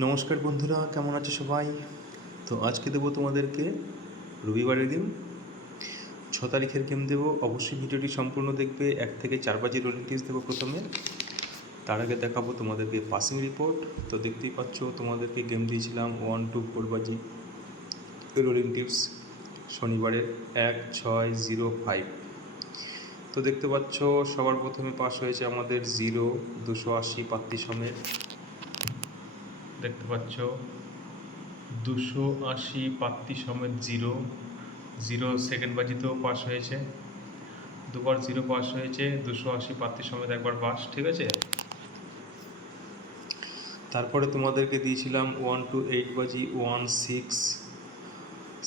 নমস্কার বন্ধুরা, কেমন আছো সবাই? তো আজকে দেবো তোমাদেরকে রবিবারের গেম, 6 তারিখের গেম দেবো। অবশ্যই ভিডিওটি সম্পূর্ণ দেখবে। 1 থেকে 4 বাজি রোলিং টিপস দেবো প্রথমে, তার আগে দেখাবো তোমাদেরকে পাসিং রিপোর্ট। তো দেখতেই পাচ্ছ তোমাদেরকে গেম দিয়েছিলাম 1 to 4 বাজি রোলিং টিপস শনিবারের 1605। তো দেখতে পাচ্ছ সবার প্রথমে পাস হয়েছে আমাদের 280 পাত্তি সমেত। দেখতে পাচ্ছ 280 পাত্তি সমেত জিরো সেকেন্ড বাজিতেও পাস হয়েছে, দুবার জিরো পাস হয়েছে। 280 পাত্তি সমেত একবার পাস, ঠিক আছে। তারপরে তোমাদেরকে দিয়েছিলাম 1 to 8 বাজি 16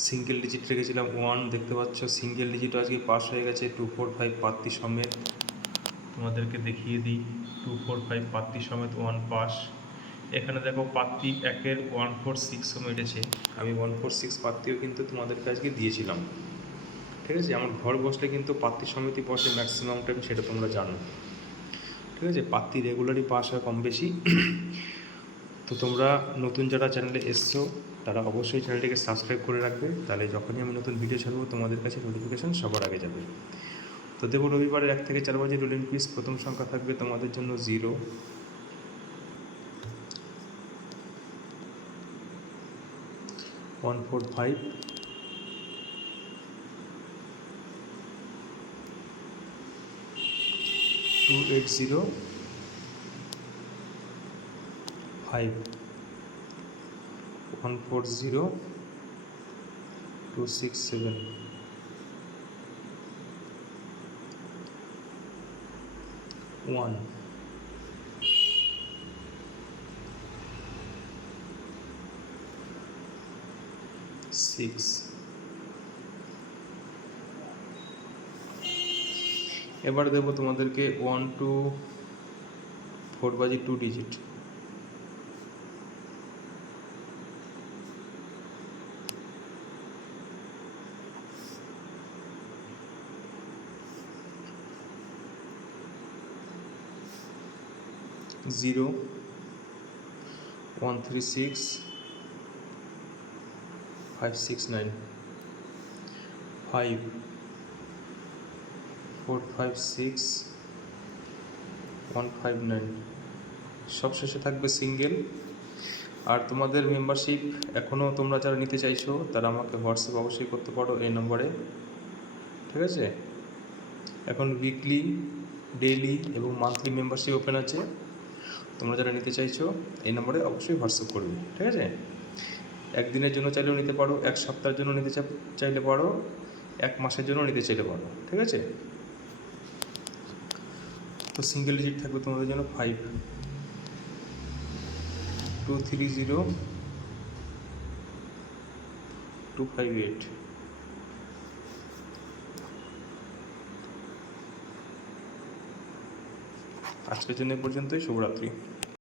সিঙ্গেল ডিজিট রেখেছিলাম 1। দেখতে পাচ্ছ সিঙ্গেল ডিজিটও আজকে পাস হয়ে গেছে 245 পাত্তি সমেত। তোমাদেরকে দেখিয়ে দিই 245 পাত্তি সমেত 1 পাস। এখানে দেখো পাত্তি 1-এর 146ও মেরেছে। আমি 146 পাত্তিও কিন্তু তোমাদেরকে আজকে দিয়েছিলাম, ঠিক আছে। আমার ঘর বসলে কিন্তু পাত্তি সমিতি বসে ম্যাক্সিমাম টাইম, সেটা তোমরা জানো, ঠিক আছে। পাত্তি রেগুলারই পাস হয় কম বেশি। তো তোমরা নতুন যারা চ্যানেলে এসছো তারা অবশ্যই চ্যানেলটিকে সাবস্ক্রাইব করে রাখবে, তাহলে যখনই আমি নতুন ভিডিও ছাড়বো তোমাদের কাছে নোটিফিকেশান সবার আগে যাবে। তো দেবো রবিবারের 1 থেকে 4 বাজে রোলিং পিস। প্রথম সংখ্যা থাকবে তোমাদের জন্য 0, 145, 280, 5, 140, 267, 1, 6। এবার দেবো তোমাদেরকে 1 to 4 বাজি 2 ডিজিট। 0, 136, 569, 5, 456, 159। সবশেষে থাকবে সিঙ্গেল। আর তোমাদের মেম্বারশিপ এখনও তোমরা যারা নিতে চাইছো তারা আমাকে হোয়াটসঅ্যাপ অবশ্যই করতে পারো এই নম্বরে, ঠিক আছে। এখন উইকলি, ডেইলি এবং মান্থলি মেম্বারশিপ ওপেন আছে। তোমরা যারা নিতে চাইছো এই নম্বরে অবশ্যই হোয়াটসঅ্যাপ করবে, ঠিক আছে। একদিনের জন্য চাইলেও নিতে পারো, এক সপ্তাহের জন্য নিতে চাইলে পারো, 1 মাসের জন্য নিতে চাইলে পারো, ঠিক আছে। তো সিঙ্গেল ডিজিট থাকবে তোমাদের জন্য 5, 230, 258। আজকের জন্য এই পর্যন্তই। শুভরাত্রি।